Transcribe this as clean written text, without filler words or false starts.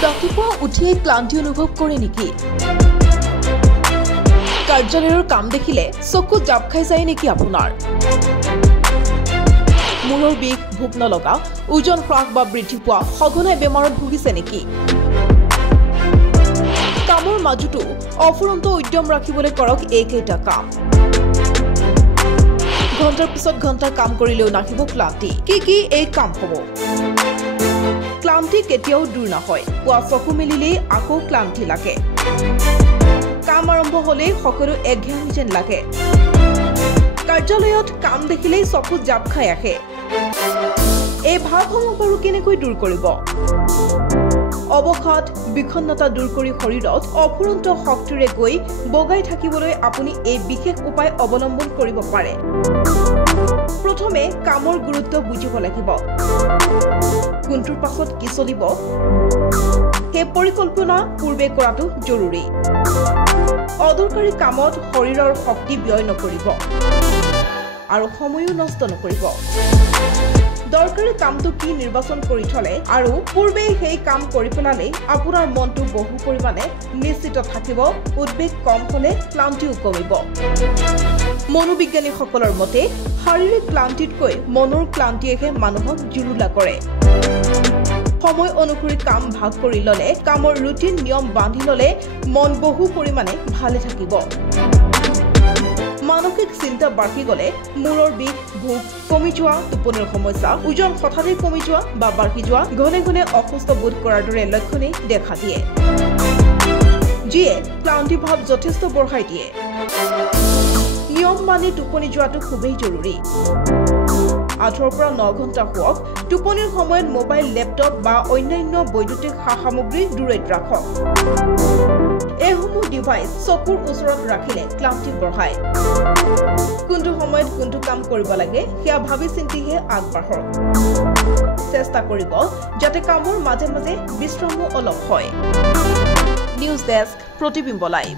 ৰাতিপুৱা উঠিয়ে ক্লান্তি অনুভৱ কৰে নেকি? কাৰ্যালয়ৰ কাম দেখিলে চকু জাপ খাই যায় নেকি আপোনাৰ? মূৰৰ বিষ, ভোক নলগা, ওজন হ্ৰাস বা বৃদ্ধি পোৱা সঘনাই বেমাৰত ভুগিছে নেকি? কামৰ মাজতো অফুৰন্ত উদ্যম ৰাখিবলৈ কৰক এইকেইটা কাম। ঘণ্টাৰ পিছত ঘণ্টা কাম কৰিলেও নাহিব ক্লান্তি। কি এই কাম হ'ব? ক্লান্তি কেতিয়াও দূৰ নহয়। পুৱা চকু মেলিলেই আকৌ ক্লান্তি লাগে। কাম আৰম্ভ হলেই সকলো একঘেয়ামী যেন লাগে। কাৰ্যালয়ত কাম দেখিলেই চকু জাপ খাই আহে। এই ভাৱসমূহ বাৰু কেনেকৈ দূৰ কৰিব? অৱসাদ, বিষণ্ণতা দূৰ কৰি শৰীৰত অফুৰন্ত শক্তিৰে গৈ বগাই থাকিবলৈ আপুনি এই বিশেষ উপায় অৱলম্বন কৰিব পাৰে। প্ৰথমে কামৰ গুৰুত্ব বুজিব লাগিব। কোনটোৰ পাছত কি চলিব সেই পৰিকল্পনা পূৰ্বে কৰাটো জৰুৰী। অদৰকাৰী কামত শৰীৰৰ শক্তি ব্যয় নকৰিব আৰু সময়ো নষ্ট নকৰিব। দৰকাৰী কামটো কি নিৰ্বাচন কৰি থলে আৰু পূৰ্বে সেই কাম কৰি পেলালে আপোনাৰ মনটো বহু পৰিমাণে নিশ্চিত থাকিব। উদ্বেগ কম হলে ক্লান্তিও কমিব। মনোবিজ্ঞানীসকলৰ মতে শাৰীৰিক ক্লান্তিতকৈ মনৰ ক্লান্তিয়েহে মানুহক জুৰুলা কৰে। সময় অনুসৰি কাম ভাগ কৰি ললে, কামৰ ৰুটিন নিয়ম বান্ধি ললে মন বহু পৰিমাণে ভালে থাকিব। মানসিক চিন্তা বাঢ়ি গলে মূৰৰ বিষ, ভোক কমি যোৱা, টোপনিৰ সমস্যা, ওজন হঠাতে কমি যোৱা বা বাঢ়ি যোৱা, ঘনে ঘনে অসুস্থ বোধ কৰাৰ দৰে লক্ষণে দেখা দিয়ে, যিয়ে ক্লান্তি ভাৱ যথেষ্ট বঢ়াই দিয়ে। নিয়ম মানি টোপনি যোৱাটো খুবেই জৰুৰী। 8 পৰা 9 ঘণ্টা শুৱক। টোপনিৰ সময়ত মোবাইল, লেপটপ বা অন্যান্য বৈদ্যুতিক সা-সামগ্ৰী দূৰৈত ৰাখক। এইসমূহ ডিভাইচ চকুৰ ওচৰত ৰাখিলে ক্লান্তি বঢ়ায়। কোনটো সময়ত কোনটো কাম কৰিব লাগে সেয়া ভাবি চিন্তিহে আগবাঢ়ক। চেষ্টা কৰিব যাতে কামৰ মাজে মাজে বিশ্ৰামো অলপ হয়। নিউজ ডেস্ক, প্ৰতিবিম্ব লাইভ।